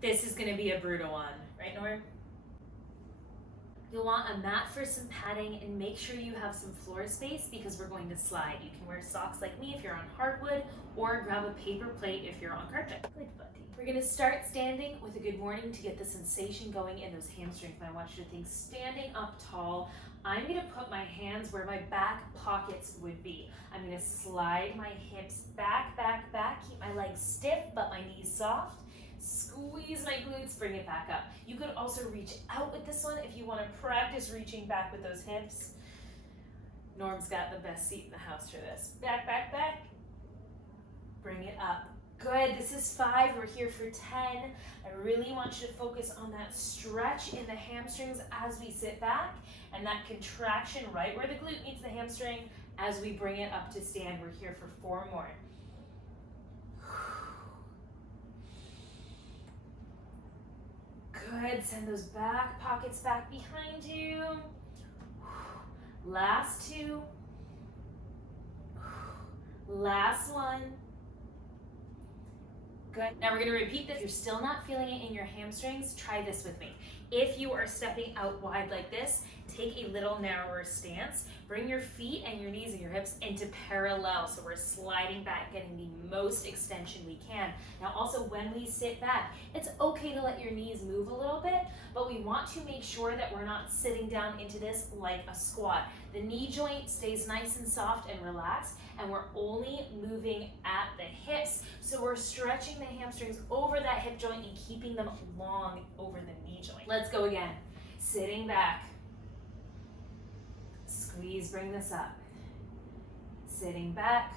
This is gonna be a brutal one, right, Norm? You'll want a mat for some padding and make sure you have some floor space because we're going to slide. You can wear socks like me if you're on hardwood or grab a paper plate if you're on carpet. Good buddy. We're gonna start standing with a good morning to get the sensation going in those hamstrings. And I want you to think standing up tall. I'm gonna put my hands where my back pockets would be. I'm gonna slide my hips back, back, back. Keep my legs stiff but my knees soft. Squeeze my glutes, bring it back up. You could also reach out with this one if you want to practice reaching back with those hips. Norm's got the best seat in the house for this. Back, back, back. Bring it up. Good, this is 5, we're here for 10. I really want you to focus on that stretch in the hamstrings as we sit back and that contraction right where the glute meets the hamstring as we bring it up to stand. We're here for 4 more. Good, send those back pockets back behind you. Last 2. Last 1. Good. Now we're gonna repeat this. If you're still not feeling it in your hamstrings, try this with me. If you are stepping out wide like this, take a little narrower stance. Bring your feet and your knees and your hips into parallel. So we're sliding back, getting the most extension we can. Now also when we sit back, it's okay to let your knees move a little bit, but we want to make sure that we're not sitting down into this like a squat. The knee joint stays nice and soft and relaxed, and we're only moving at the hips. So we're stretching the hamstrings over that hip joint and keeping them long over the knee joint. Let's go again. Sitting back. Squeeze, bring this up. Sitting back.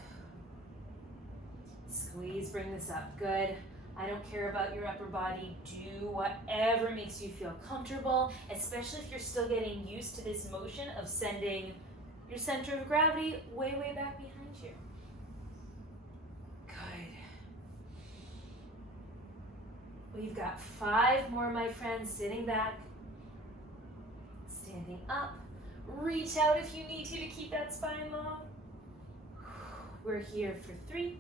Squeeze, bring this up. Good. I don't care about your upper body. Do whatever makes you feel comfortable, especially if you're still getting used to this motion of sending your center of gravity way, way back behind you. Good. We've got 5 more, my friends. Sitting back. Standing up. Reach out if you need to keep that spine long. We're here for 3.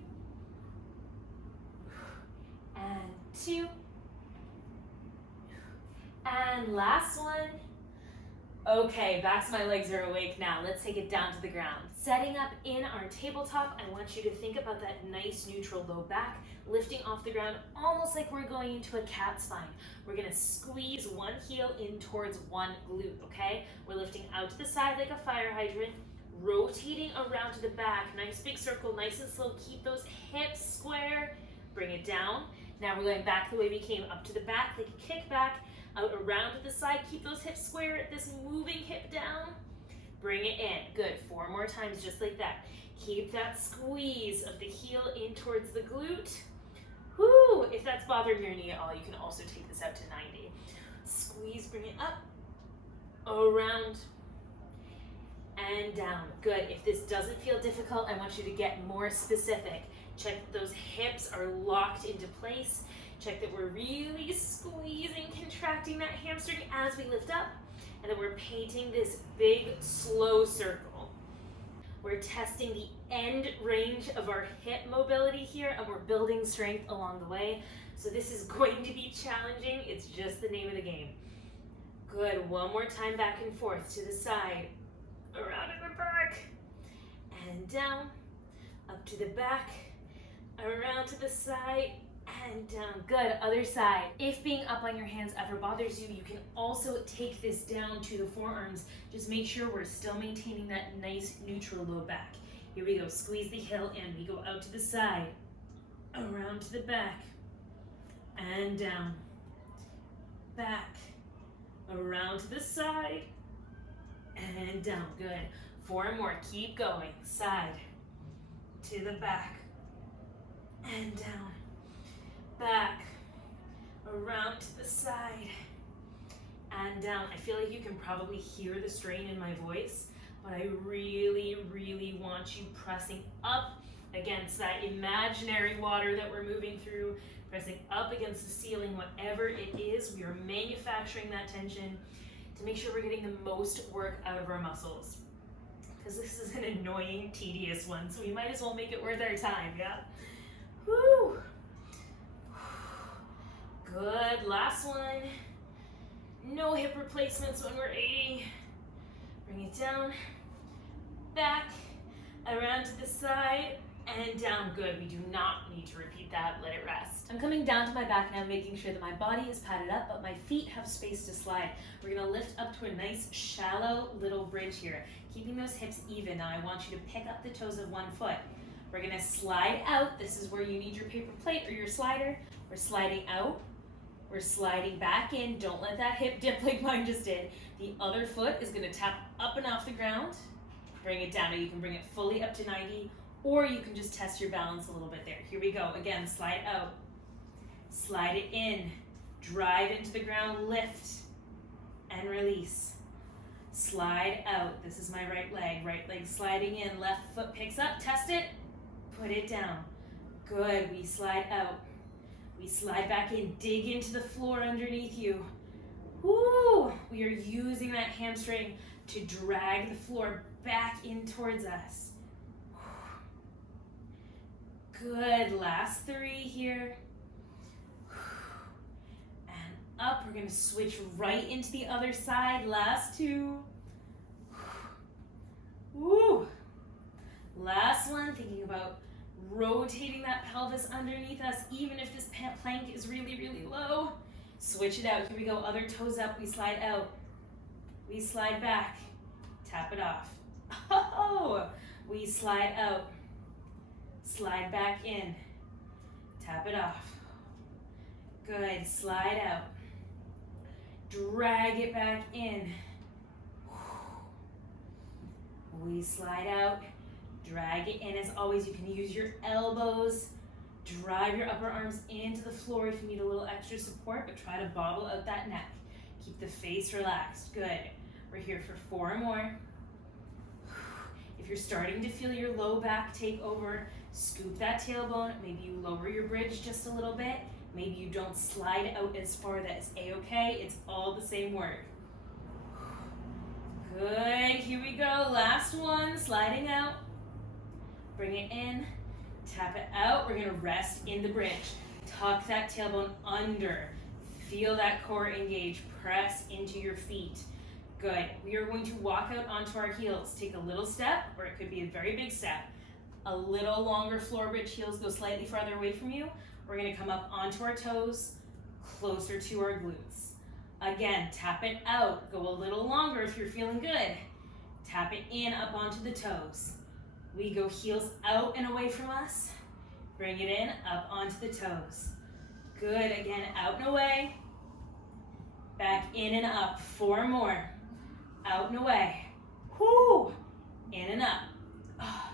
And 2. And last one. Okay, back to my legs are awake now. Let's take it down to the ground. Setting up in our tabletop, I want you to think about that nice neutral low back, lifting off the ground almost like we're going into a cat spine. We're gonna squeeze one heel in towards one glute, okay? We're lifting out to the side like a fire hydrant, rotating around to the back. Nice big circle, nice and slow. Keep those hips square. Bring it down. Now we're going back the way we came, up to the back like a kickback, out around to the side. Keep those hips square, this moving hip down. Bring it in. Good. 4 more times just like that. Keep that squeeze of the heel in towards the glute. Whoo! If that's bothering your knee at all, you can also take this out to 90. Squeeze, bring it up, around, and down. Good. If this doesn't feel difficult, I want you to get more specific. Check that those hips are locked into place. Check that we're really squeezing, contracting that hamstring as we lift up, and then we're painting this big, slow circle. We're testing the end range of our hip mobility here, and we're building strength along the way. So this is going to be challenging. It's just the name of the game. Good. 1 more time, back and forth to the side, around to the back, and down, up to the back, around to the side, and down. Good. Other side. If being up on your hands ever bothers you, you can also take this down to the forearms. Just make sure we're still maintaining that nice neutral low back. Here we go. Squeeze the heel in. We go out to the side, around to the back, and down. Back, around to the side, and down. Good. 4 more. Keep going. Side, to the back, and down. Back, around to the side, and down. I feel like you can probably hear the strain in my voice, but I really, really want you pressing up against that imaginary water that we're moving through, pressing up against the ceiling, whatever it is. We are manufacturing that tension to make sure we're getting the most work out of our muscles. Because this is an annoying, tedious one, so we might as well make it worth our time, yeah? Woo! Good, last one. No hip replacements when we're 80. Bring it down, back, around to the side, and down. Good, we do not need to repeat that, let it rest. I'm coming down to my back now, making sure that my body is padded up, but my feet have space to slide. We're gonna lift up to a nice, shallow little bridge here, keeping those hips even. Now I want you to pick up the toes of one foot. We're gonna slide out. This is where you need your paper plate or your slider. We're sliding out. We're sliding back in. Don't let that hip dip like mine just did. The other foot is gonna tap up and off the ground. Bring it down, or you can bring it fully up to 90, or you can just test your balance a little bit there. Here we go. Again, slide out. Slide it in. Drive into the ground, lift, and release. Slide out. This is my right leg sliding in. Left foot picks up, test it, put it down. Good, we slide out. We slide back in, dig into the floor underneath you. Woo! We are using that hamstring to drag the floor back in towards us. Good, last 3 here. And up, we're gonna switch right into the other side. Last 2. Woo! Last one, thinking about rotating that pelvis underneath us, even if this plank is really, really low. Switch it out. Here we go. Other toes up. We slide out. We slide back. Tap it off. Oh! We slide out. Slide back in. Tap it off. Good. Slide out. Drag it back in. We slide out. Drag it in. As always, you can use your elbows. Drive your upper arms into the floor if you need a little extra support, but try to bobble out that neck. Keep the face relaxed. Good. We're here for 4 more. If you're starting to feel your low back take over, scoop that tailbone. Maybe you lower your bridge just a little bit. Maybe you don't slide out as far. That is a-okay. It's all the same work. Good. Here we go. Last one. Sliding out. Bring it in. Tap it out. We're gonna rest in the bridge. Tuck that tailbone under. Feel that core engage. Press into your feet. Good. We are going to walk out onto our heels. Take a little step, or it could be a very big step. A little longer floor bridge. Heels go slightly farther away from you. We're gonna come up onto our toes, closer to our glutes. Again, tap it out. Go a little longer if you're feeling good. Tap it in up onto the toes. We go heels out and away from us. Bring it in, up onto the toes. Good, again, out and away. Back in and up, 4 more. Out and away. Whoo! In and up. Oh.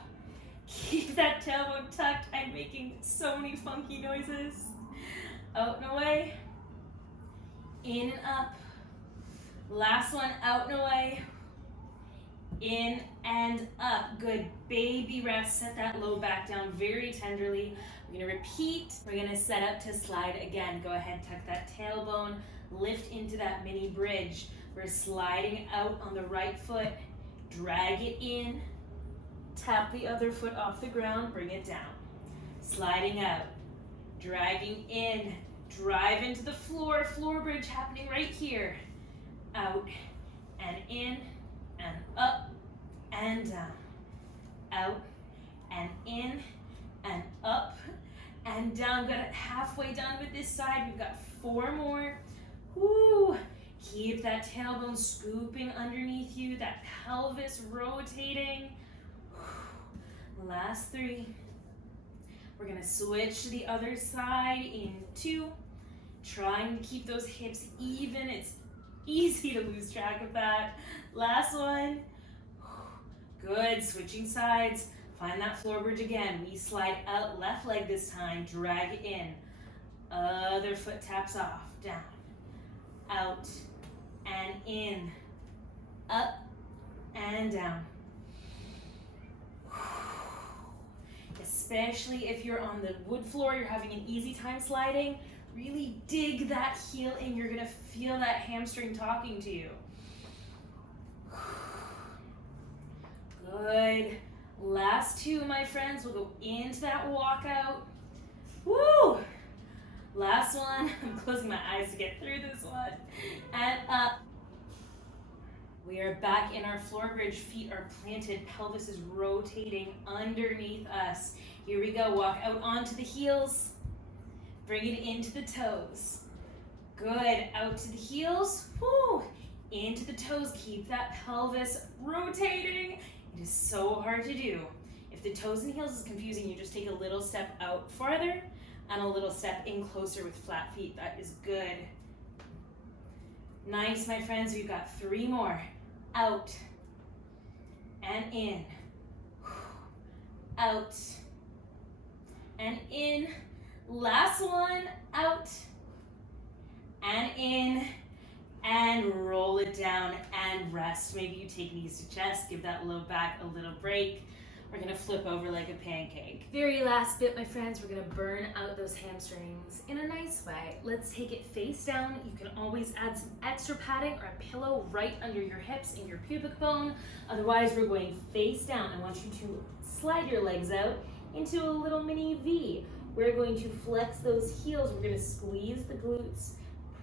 Keep that tailbone tucked. I'm making so many funky noises. Out and away. In and up. Last one, out and away. In and up. Good. Baby rest. Set that low back down very tenderly. We're going to repeat. We're going to set up to slide again. Go ahead, tuck that tailbone. Lift into that mini bridge. We're sliding out on the right foot. Drag it in. Tap the other foot off the ground. Bring it down. Sliding out. Dragging in. Drive into the floor. Floor bridge happening right here. Out and in. And up and down, out and in and up and down. Got it halfway done with this side. We've got 4 more. Woo! Keep that tailbone scooping underneath you, that pelvis rotating. Last 3. We're gonna switch to the other side in 2. Trying to keep those hips even. It's easy to lose track of that. Last one. Good, switching sides. Find that floor bridge again. We slide out, left leg this time, drag it in. Other foot taps off, down, out, and in, up, and down. Especially if you're on the wood floor, you're having an easy time sliding, really dig that heel in. You're gonna feel that hamstring talking to you. Good. Last 2, my friends. We'll go into that walkout. Woo! Last one. I'm closing my eyes to get through this one. And up. We are back in our floor bridge. Feet are planted. Pelvis is rotating underneath us. Here we go. Walk out onto the heels. Bring it into the toes. Good. Out to the heels. Woo. Into the toes. Keep that pelvis rotating. It is so hard to do. If the toes and heels is confusing, you just take a little step out farther and a little step in closer with flat feet. That is good. Nice, my friends. We've got 3 more. Out and in. Out and in. Last one. Out and in. And roll it down and rest. Maybe you take knees to chest. Give that low back a little break. We're gonna flip over like a pancake. Very last bit, my friends, we're gonna burn out those hamstrings in a nice way. Let's take it face down. You can always add some extra padding or a pillow right under your hips and your pubic bone. Otherwise, we're going face down. I want you to slide your legs out into a little mini V. We're going to flex those heels. We're gonna squeeze the glutes,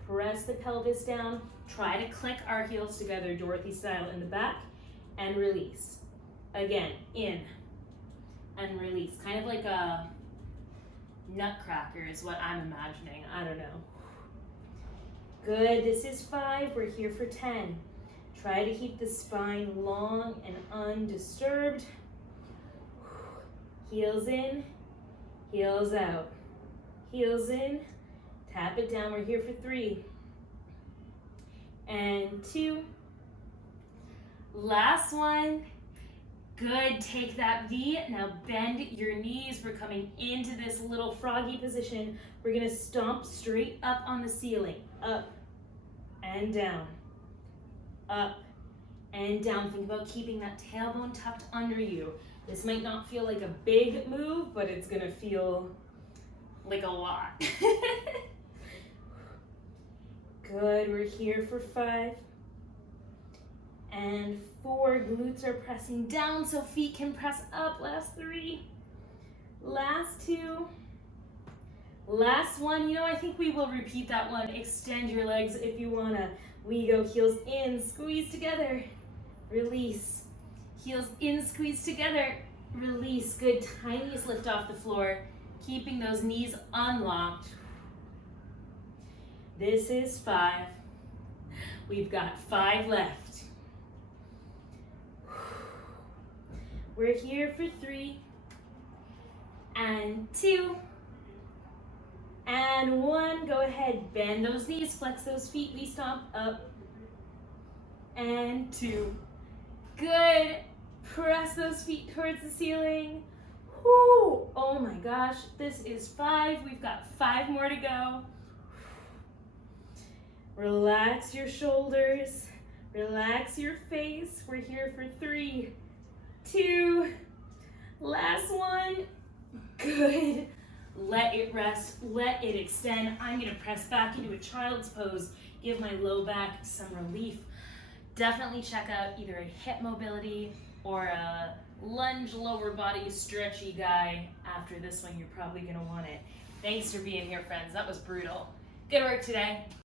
press the pelvis down, try to click our heels together, Dorothy style in the back, and release. Again, in and release. Kind of like a nutcracker is what I'm imagining. I don't know. Good, this is 5. We're here for 10. Try to keep the spine long and undisturbed. Heels in, heels out. Heels in, tap it down. We're here for 3. And 2. Last one. Good, take that V. Now bend your knees. We're coming into this little froggy position. We're gonna stomp straight up on the ceiling. Up and down. Up and down. Think about keeping that tailbone tucked under you. This might not feel like a big move, but it's gonna feel like a lot. Good, we're here for 5. And 4, glutes are pressing down so feet can press up. Last 3. Last 2. Last 1. You know, I think we will repeat that one. Extend your legs if you wanna. We go heels in, squeeze together, release. Heels in, squeeze together, release. Good, tiniest lift off the floor, keeping those knees unlocked. This is 5. We've got 5 left. We're here for 3, and 2, and 1. Go ahead, bend those knees, flex those feet, we stomp up, and 2. Good, press those feet towards the ceiling. Whoo, oh my gosh, this is 5. We've got 5 more to go. Relax your shoulders, relax your face. We're here for 3, 2, last 1. Good. Let it rest, let it extend. I'm gonna press back into a child's pose, give my low back some relief. Definitely check out either a hip mobility or a lunge lower body stretchy guy. After this one, you're probably gonna want it. Thanks for being here, friends. That was brutal. Good work today.